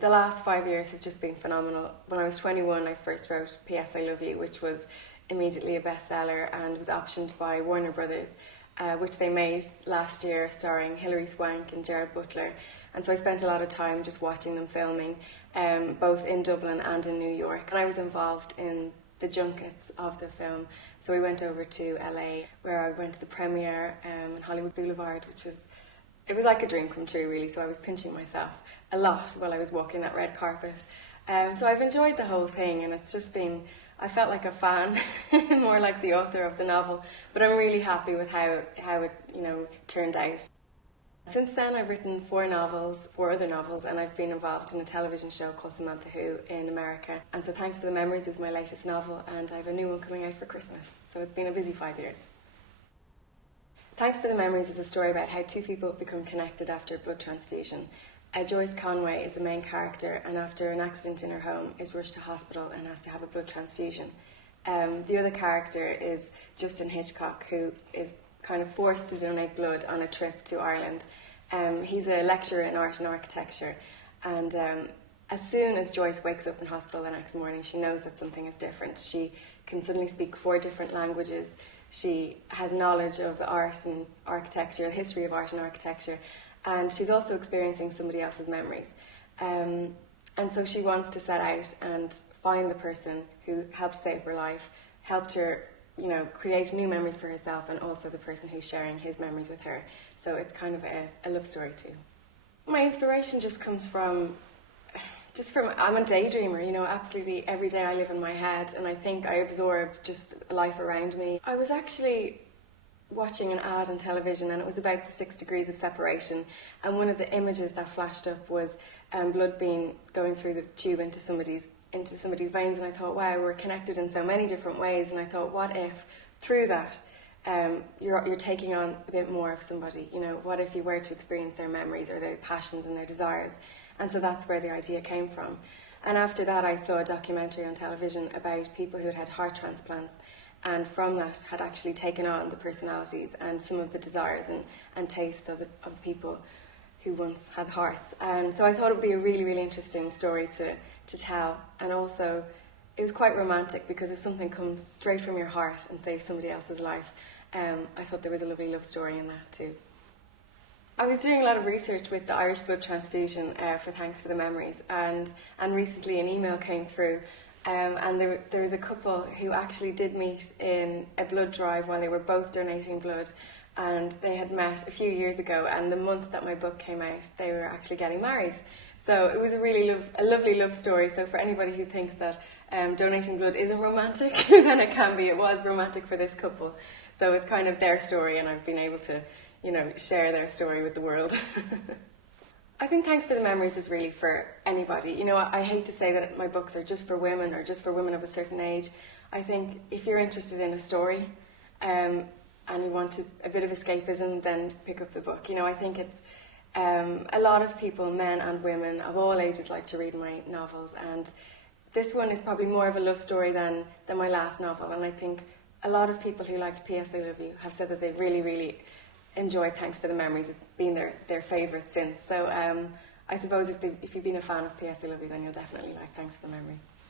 The last 5 years have just been phenomenal. When I was 21, I first wrote P.S. I Love You, which was immediately a bestseller and was optioned by Warner Brothers, which they made last year, starring Hilary Swank and Gerard Butler. And so I spent a lot of time just watching them filming, both in Dublin and in New York. And I was involved in the junkets of the film. So we went over to LA, where I went to the premiere in Hollywood Boulevard, it was like a dream come true, really. So I was pinching myself a lot while I was walking that red carpet. So I've enjoyed the whole thing, and it's just been, I felt like a fan, more like the author of the novel, but I'm really happy with how it turned out. Since then, I've written 4 other novels, and I've been involved in a television show called Samantha Who in America. And so Thanks for the Memories is my latest novel, and I have a new one coming out for Christmas. So it's been a busy 5 years. Thanks for the Memories is a story about how 2 people become connected after a blood transfusion. Joyce Conway is the main character, and after an accident in her home is rushed to hospital and has to have a blood transfusion. The other character is Justin Hitchcock, who is kind of forced to donate blood on a trip to Ireland. He's a lecturer in art and architecture, and as soon as Joyce wakes up in hospital the next morning, she knows that something is different. She can suddenly speak 4 different languages. She has knowledge of art and architecture, the history of art and architecture, and she's also experiencing somebody else's memories. And so she wants to set out and find the person who helped save her life, helped her, create new memories for herself, and also the person who's sharing his memories with her. So it's kind of a love story too. My inspiration just comes from I'm a daydreamer, absolutely every day I live in my head, and I think I absorb just life around me. I was actually watching an ad on television, and it was about the 6 degrees of separation, and one of the images that flashed up was blood going through the tube into somebody's veins, and I thought, wow, we're connected in so many different ways. And I thought, what if through that you're taking on a bit more of somebody? What if you were to experience their memories or their passions and their desires? And so that's where the idea came from. And after that, I saw a documentary on television about people who had had heart transplants, and from that had actually taken on the personalities and some of the desires and tastes of the people who once had hearts. And so I thought it would be a really, really interesting story to tell. And also, it was quite romantic, because if something comes straight from your heart and saves somebody else's life, I thought there was a lovely love story in that too. I was doing a lot of research with the Irish blood transfusion for Thanks for the Memories, and recently an email came through, and there was a couple who actually did meet in a blood drive while they were both donating blood, and they had met a few years ago, and the month that my book came out, they were actually getting married. So it was a lovely love story. So for anybody who thinks that donating blood isn't romantic, then it can be. It was romantic for this couple. So it's kind of their story, and I've been able to share their story with the world. I think Thanks for the Memories is really for anybody. I hate to say that my books are just for women or just for women of a certain age. I think if you're interested in a story and you want a bit of escapism, then pick up the book. I think it's a lot of people, men and women of all ages, like to read my novels, and this one is probably more of a love story than my last novel. And I think a lot of people who liked P.S. I Love You have said that they really, really enjoyed Thanks for the Memories. It's been their favourite since. So I suppose if you've been a fan of P.S. I Love You, then you'll definitely like Thanks for the Memories.